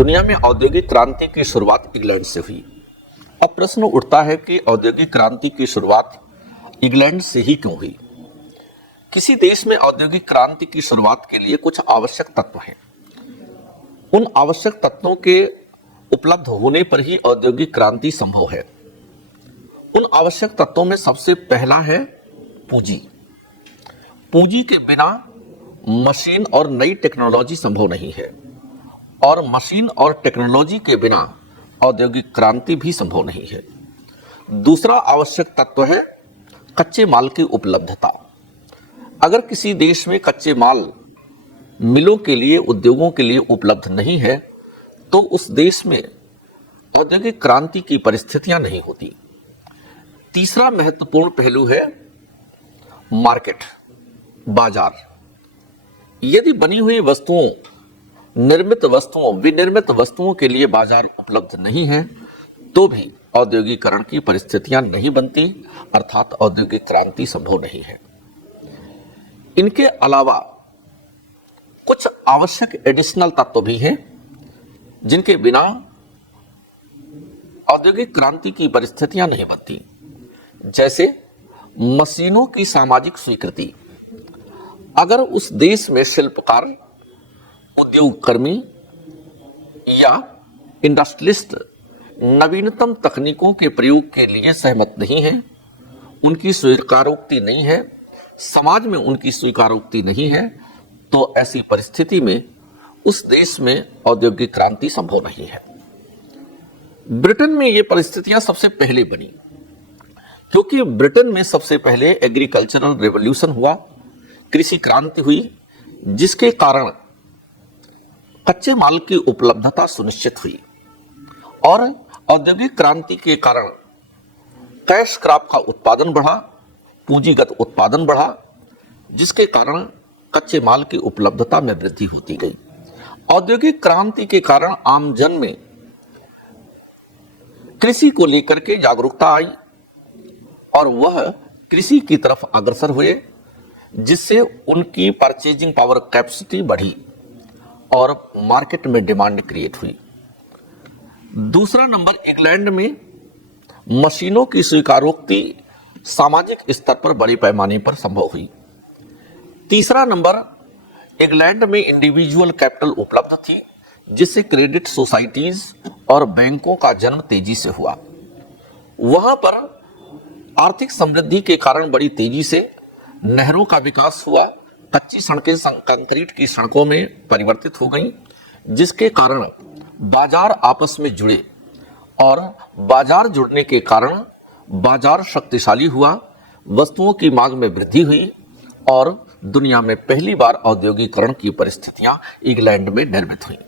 दुनिया में औद्योगिक क्रांति की शुरुआत इंग्लैंड से हुई। अब प्रश्न उठता है कि औद्योगिक क्रांति की शुरुआत इंग्लैंड से ही क्यों हुई? किसी देश में औद्योगिक क्रांति की शुरुआत के लिए कुछ आवश्यक तत्व हैं। उन आवश्यक तत्वों के उपलब्ध होने पर ही औद्योगिक क्रांति संभव है। उन आवश्यक तत्वों में सबसे पहला है पूंजी। पूंजी के बिना मशीन और नई टेक्नोलॉजी संभव नहीं है, और मशीन और टेक्नोलॉजी के बिना औद्योगिक क्रांति भी संभव नहीं है। दूसरा आवश्यक तत्व है कच्चे माल की उपलब्धता। अगर किसी देश में कच्चे माल मिलों के लिए, उद्योगों के लिए उपलब्ध नहीं है, तो उस देश में औद्योगिक क्रांति की परिस्थितियां नहीं होती। तीसरा महत्वपूर्ण पहलू है मार्केट, बाजार। यदि बनी हुई वस्तुओं, निर्मित वस्तुओं, विनिर्मित वस्तुओं के लिए बाजार उपलब्ध नहीं है, तो भी औद्योगिकरण की परिस्थितियां नहीं बनती, अर्थात औद्योगिक क्रांति संभव नहीं है। इनके अलावा कुछ आवश्यक एडिशनल तत्व भी हैं जिनके बिना औद्योगिक क्रांति की परिस्थितियां नहीं बनती, जैसे मशीनों की सामाजिक स्वीकृति। अगर उस देश में शिल्पकार, उद्योग कर्मी या इंडस्ट्रियलिस्ट नवीनतम तकनीकों के प्रयोग के लिए सहमत नहीं है, उनकी स्वीकारोक्ति नहीं है, समाज में उनकी स्वीकारोक्ति नहीं है, तो ऐसी परिस्थिति में उस देश में औद्योगिक क्रांति संभव नहीं है। ब्रिटेन में ये परिस्थितियां सबसे पहले बनी, क्योंकि ब्रिटेन में सबसे पहले एग्रीकल्चरल रेवोल्यूशन हुआ, कृषि क्रांति हुई, जिसके कारण कच्चे माल की उपलब्धता सुनिश्चित हुई, और औद्योगिक क्रांति के कारण कैश क्रॉप का उत्पादन बढ़ा, पूंजीगत उत्पादन बढ़ा, जिसके कारण कच्चे माल की उपलब्धता में वृद्धि होती गई। औद्योगिक क्रांति के कारण आम जन में कृषि को लेकर के जागरूकता आई और वह कृषि की तरफ अग्रसर हुए, जिससे उनकी परचेजिंग पावर कैपेसिटी बढ़ी और मार्केट में डिमांड क्रिएट हुई। दूसरा नंबर, इंग्लैंड में मशीनों की स्वीकारोक्ति सामाजिक स्तर पर बड़े पैमाने पर संभव हुई। तीसरा नंबर, इंग्लैंड में इंडिविजुअल कैपिटल उपलब्ध थी, जिससे क्रेडिट सोसाइटीज और बैंकों का जन्म तेजी से हुआ। वहां पर आर्थिक समृद्धि के कारण बड़ी तेजी से नहरों का विकास हुआ, कच्ची सड़कें कंक्रीट की सड़कों में परिवर्तित हो गईं, जिसके कारण बाजार आपस में जुड़े, और बाजार जुड़ने के कारण बाजार शक्तिशाली हुआ, वस्तुओं की मांग में वृद्धि हुई, और दुनिया में पहली बार औद्योगिकरण की परिस्थितियां इंग्लैंड में निर्मित हुई।